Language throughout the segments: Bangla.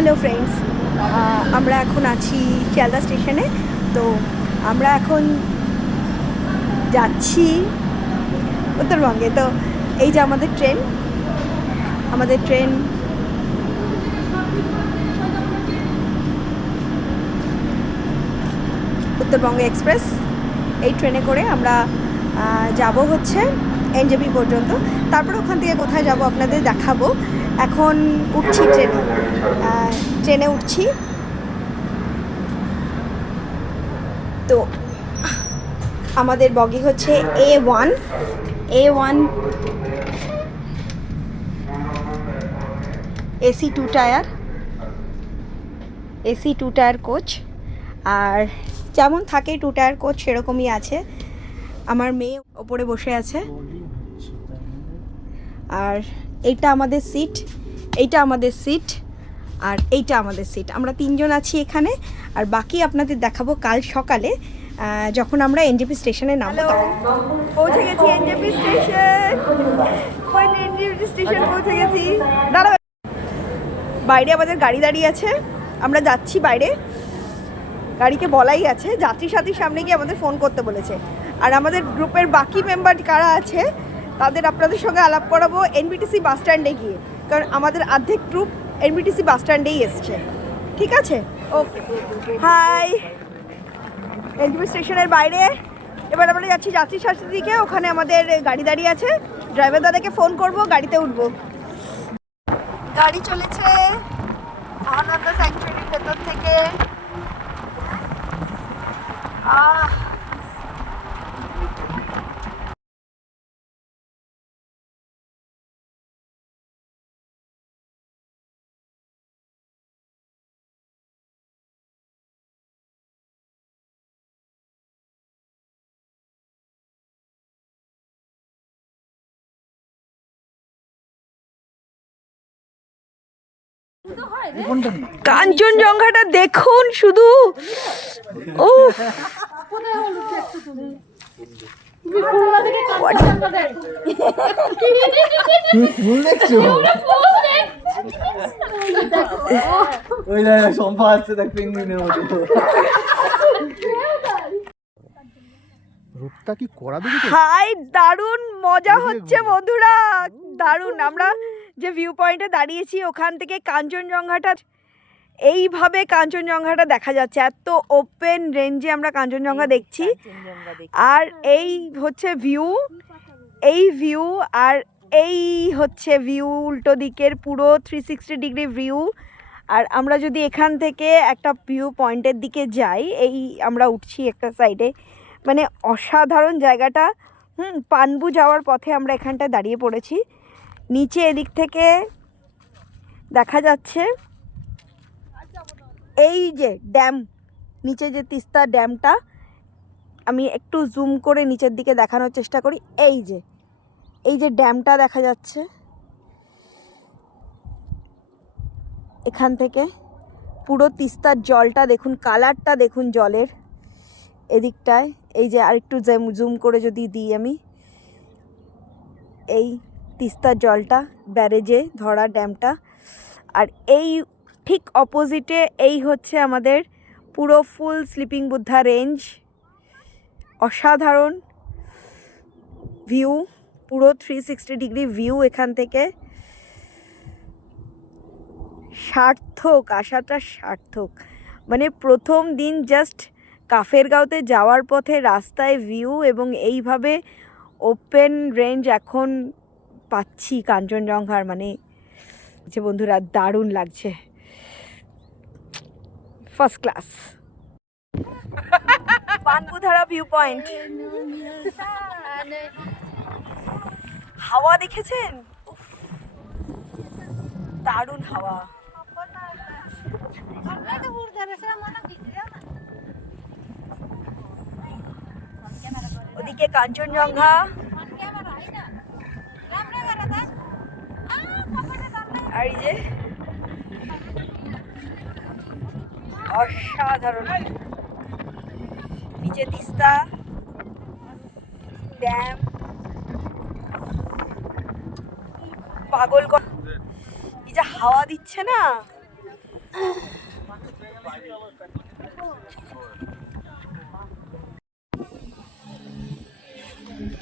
হ্যালো ফ্রেন্ডস, আমরা এখন আছি শিয়ালদা স্টেশনে। তো আমরা এখন যাচ্ছি উত্তরবঙ্গে। তো এই যে আমাদের ট্রেন উত্তরবঙ্গ এক্সপ্রেস। এই ট্রেনে করে আমরা যাব হচ্ছে এনজেপি পর্যন্ত। তারপর ওখান থেকে কোথায় যাব আপনাদের দেখাবো। এখন উঠছি ট্রেনে উঠছি। তো আমাদের বগি হচ্ছে A1 AC 2 টায়ার কোচ। আর যেমন থাকে 2 টায়ার কোচ সেরকমই আছে। আমার মেয়ে ওপরে বসে আছে। আর এইটা আমাদের সিট, আর এইটা আমাদের সিট। আমরা 3 জন আছি এখানে। আর বাকি আপনাদের দেখাবো কাল সকালে যখন আমরা এনজেপি স্টেশনে নামবো। পৌঁছে গেছি এনজেপি স্টেশন পৌঁছে গেছি। দাঁড়া, বাইরে আমাদের গাড়ি দাঁড়িয়ে আছে, আমরা যাচ্ছি বাইরে। গাড়িকে বলাই আছে যাত্রী সাথীর সামনে গিয়ে আমাদের ফোন করতে বলেছে। আর আমাদের গ্রুপের বাকি মেম্বার কারা আছে তাদের আপনাদের সঙ্গে আলাপ করাবো এনবিটিসি বাস স্ট্যান্ডে গিয়ে, কারণ আমাদের অর্ধেক গ্রুপ এনবিটিসি বাস স্ট্যান্ডেই এসছে। ঠিক আছে, ওকে। হাই, এনজেপি স্টেশনের বাইরে। এবার আমরা যাচ্ছি যাত্রী সাথীর দিকে। ওখানে আমাদের গাড়ি দাঁড়িয়ে আছে, ড্রাইভার দাদাকে ফোন করব, গাড়িতে উঠবো। গাড়ি চলেছে মহানন্দা স্যাংচুয়ারির ভেতর থেকে। কাঞ্চনজঙ্ঘাটা দেখুন শুধু। ও হাই, দারুণ মজা হচ্ছে বন্ধুরা, দারুণ। আমরা যে ভিউ পয়েন্টে দাঁড়িয়েছি ওখান থেকে কাঞ্চনজঙ্ঘাটা এইভাবে কাঞ্চনজঙ্ঘাটা দেখা যাচ্ছে। এত ওপেন রেঞ্জে আমরা কাঞ্চনজঙ্ঘা দেখছি। আর এই হচ্ছে ভিউ, আর এই হচ্ছে ভিউ উল্টো দিকের পুরো 360 ডিগ্রি ভিউ। আর আমরা যদি এখান থেকে একটা ভিউ পয়েন্টের দিকে যাই, এই আমরা উঠছি একটা সাইডে, মানে অসাধারণ জায়গাটা। পানবু যাওয়ার পথে আমরা এখানটায় দাঁড়িয়ে পড়েছি। নিচে এদিক থেকে দেখা যাচ্ছে এই যে ড্যাম, নিচে যে তিস্তা ড্যামটা, আমি একটু জুম করে নিচের দিকে দেখানোর চেষ্টা করি। এই যে ড্যামটা দেখা যাচ্ছে এখান থেকে, পুরো তিস্তার জলটা দেখুন, কালারটা দেখুন জলের এদিকটায়। এই যে আরেকটু জুম করে যদি দিই আমি, এই তিস্তার জলটা, ব্যারেজে ধরা ড্যামটা। আর এই ঠিক অপোজিটে এই হচ্ছে আমাদের পুরো ফুল স্লিপিং বুদ্ধা রেঞ্জ। অসাধারণ ভিউ, পুরো 360 ডিগ্রি ভিউ এখান থেকে। সার্থক, আসাটা সার্থক। মানে প্রথম দিন জাস্ট কাফেরগাঁওতে যাওয়ার পথে রাস্তায় ভিউ, এবং এইভাবে ওপেন রেঞ্জ এখন পাচ্ছি কাঞ্চনজঙ্ঘার। মানে যে বন্ধুরা দারুণ লাগছে, ফার্স্ট ক্লাস। পানবুধারা ভিউ পয়েন্ট। হাওয়া দেখেছেন? দারুণ হাওয়া। ওদিকে কাঞ্চনজঙ্ঘা, আর এই যে অসাধারণ নিচে তিস্তা ড্যাম, পাগল। এই যে হাওয়া দিচ্ছে না,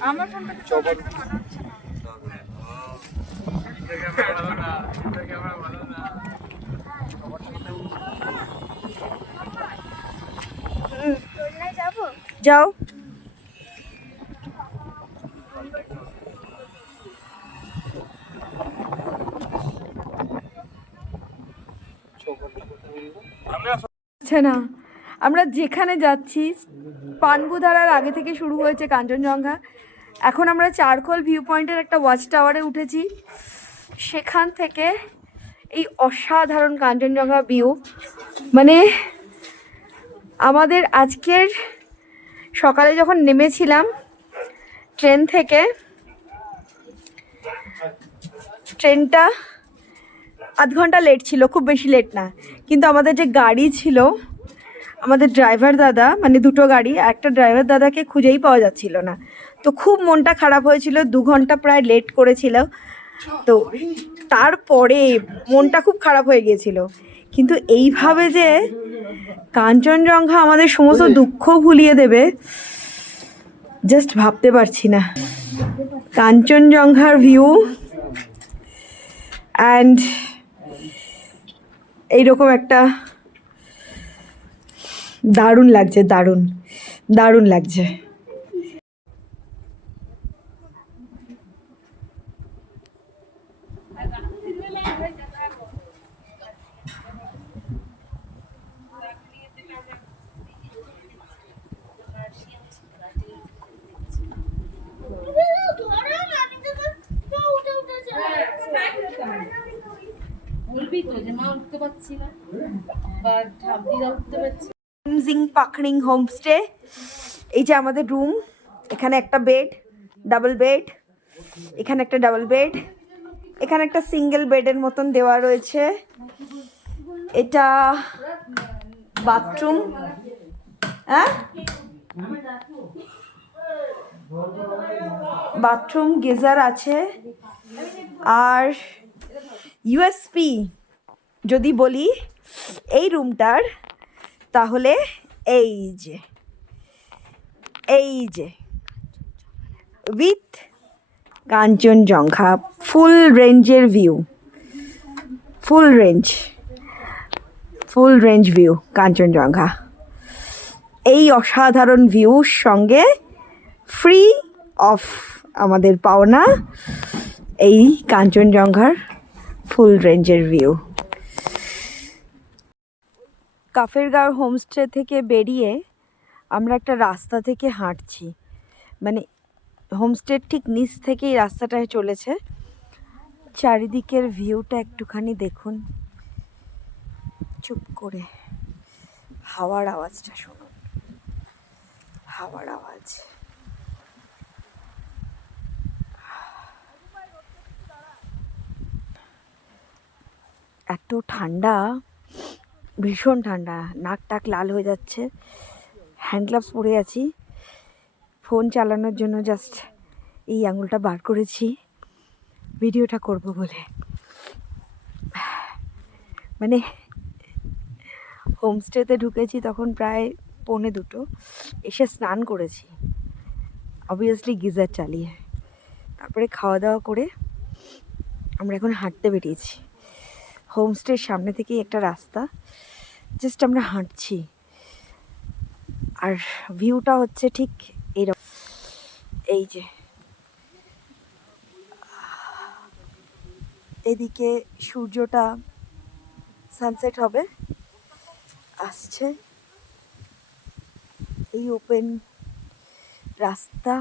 আমার ফোনটা যাও। না, আমরা যেখানে যাচ্ছি পানবুধারার আগে থেকে শুরু হয়েছে কাঞ্চনজঙ্ঘা। এখন আমরা চারকোল ভিউ পয়েন্টের একটা ওয়াচ টাওয়ারে উঠেছি। সেখান থেকে এই অসাধারণ কাঞ্চনজঙ্ঘা ভিউ, মানে আমাদের আজকের সকালে যখন নেমেছিলাম ট্রেন থেকে, ট্রেনটা আধ ঘন্টা লেট ছিল, খুব বেশি লেট না, কিন্তু আমাদের যে গাড়ি ছিল, আমাদের ড্রাইভার দাদা, মানে দুটো গাড়ি, একটা ড্রাইভার দাদাকে খুঁজেই পাওয়া যাচ্ছিল না। তো খুব মনটা খারাপ হয়েছিল, 2 ঘন্টা প্রায় লেট করেছিল। তো তারপরে মনটা খুব খারাপ হয়ে গিয়েছিল, কিন্তু এইভাবে যে কাঞ্চনজঙ্ঘা আমাদের সমস্ত দুঃখ ভুলিয়ে দেবে জাস্ট ভাবতে পারছি না। কাঞ্চনজঙ্ঘার ভিউ অ্যান্ড এইরকম একটা দারুণ লাগছে, দারুণ দারুণ লাগছে। পাখরিং হোমস্টে, এই যে আমাদের রুম। এখানে একটা বেড, ডাবল বেড, এখানে একটা ডাবল বেড, এখানে একটা সিঙ্গেল বেডের মতন দেওয়া রয়েছে। এটা বাথরুম, হ্যাঁ বাথরুম, গিজার আছে। আর ইউএসপি যদি বলি এই রুমটার, তাহলে এই যে উইথ কাঞ্চনজঙ্ঘা ফুল রেঞ্জের view, full range view Kanchenjunga. এই অসাধারণ ভিউর সঙ্গে ফ্রি অফ আমাদের পাওনা এই কাঞ্চনজঙ্ঘার ফুল রেঞ্জের ভিউ। কাফেরগাঁও হোমস্টে থেকে বেরিয়ে আমরা একটা রাস্তা থেকে হাঁটছি, মানে হোমস্টের ঠিক নিচ থেকেই রাস্তাটায় চলেছে। চারিদিকের ভিউটা একটুখানি দেখুন, চুপ করে হাওয়ার আওয়াজটা শুনুন, হাওয়ার আওয়াজ। এত ঠান্ডা, ভীষণ ঠান্ডা, নাক টাক লাল হয়ে যাচ্ছে। হ্যান্ড গ্লাভস পরে আছি, ফোন চালানোর জন্য জাস্ট এই আঙুলটা বার করেছি ভিডিওটা করব বলে। মানে হোমস্টেতে ঢুকেছি তখন প্রায় 1:45, এসে স্নান করেছি অবভিয়াসলি গিজার চালিয়ে, তারপরে খাওয়া দাওয়া করে আমরা এখন হাঁটতে বেরিয়েছি। হোমস্টের সামনে থেকেই একটা রাস্তা, জাস্ট আমরা হাঁটছি। আর ভিউটা হচ্ছে ঠিক এরকম, এই যে এদিকে সূর্যটা সানসেট হবে, আসছে। এই ওপেন রাস্তা,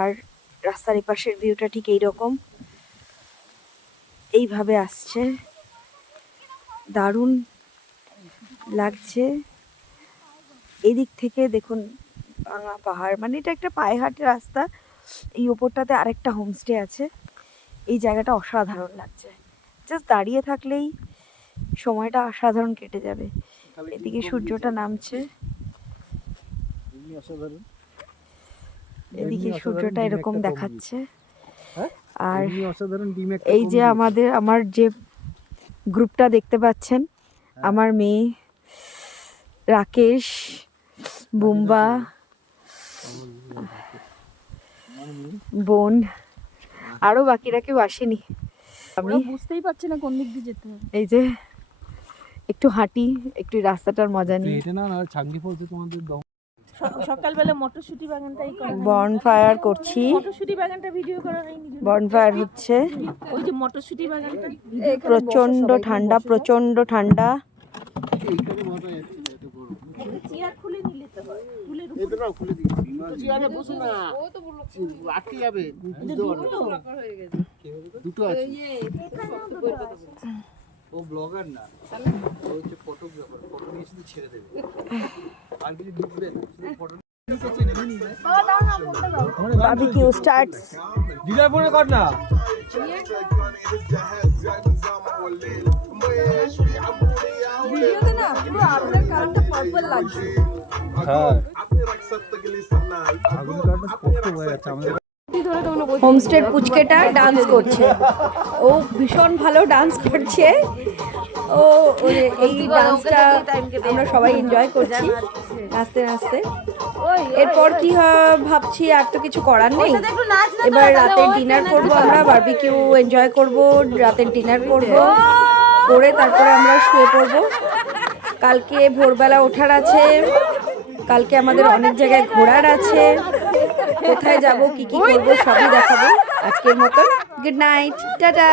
আর রাস্তার এপাশের ভিউটা ঠিক এইরকম, এইভাবে আসছে, দারুণ লাগছে। এদিক থেকে দেখুন ভাঙা পাহাড়, মানে এটা একটা পায়ে হাঁটে রাস্তা। এই ওপরটাতে আরেকটা হোমস্টে আছে। এই জায়গাটা অসাধারণ লাগছে, জাস্ট দাঁড়িয়ে থাকলেই সময়টা অসাধারণ কেটে যাবে। এদিকে সূর্যটা নামছে, এদিকে সূর্যটা এরকম দেখাচ্ছে। আর এই যে আমার যে গ্রুপটা দেখতে পাচ্ছেন, আমার মেয়ে, রাকেশ, বুম্বা, বোন, আরো বাকিরা কেউ আসেনি। আমি বুঝতেই পারছি না কোন দিক দিয়ে যেতে হবে। এই যে একটু হাঁটি, একটু রাস্তাটার মজা নিই। সকালবেলা মটরশুটি বাগানটাই করা, বনফায়ার করছি, মটরশুটি বাগানটা ভিডিও করা হয়নি। বনফায়ার হচ্ছে। ওই যে মটরশুটি বাগানটা প্রচন্ড ঠান্ডা, প্রচন্ড ঠান্ডা। চেয়ার খুলে নিলে তো হয়, খুলে দুটো আছে। ও ব্লগার না, ও হচ্ছে ফটোগ্রাফার, ফটো নিয়ে শুধু ছেড়ে দেবে, আর কিছু লিখবে না, শুধু ফটো বারবিকিউ স্টার্টস। দিদার ফোনে কর না। ভিডিওতে না পুরো আপনার কালারটা পার্পল লাগছে। হ্যাঁ, আগুন কালারটা স্পষ্ট হয়ে যাচ্ছে আমাদের। হোমস্টের পুচকেটা ডান্স করছে, ও ভীষণ ভালো ডান্স করছে। ও এই ডান্সটা আমরা সবাই এনজয় করছি নাচতে নাচতে। এরপর কি ভাবছি, আর তো কিছু করার নেই, এবার রাতের ডিনার করব, আমরা বারবিকিউ এনজয় করব, রাতের ডিনার করব, করে তারপরে আমরা শুয়ে পড়ব। কালকে ভোরবেলা ওঠার আছে, কালকে আমাদের অনেক জায়গায় ঘোরার আছে, কোথায় যাব কি কি করব সবই দেখাবো। আজকের মতো গুড নাইট, টাটা।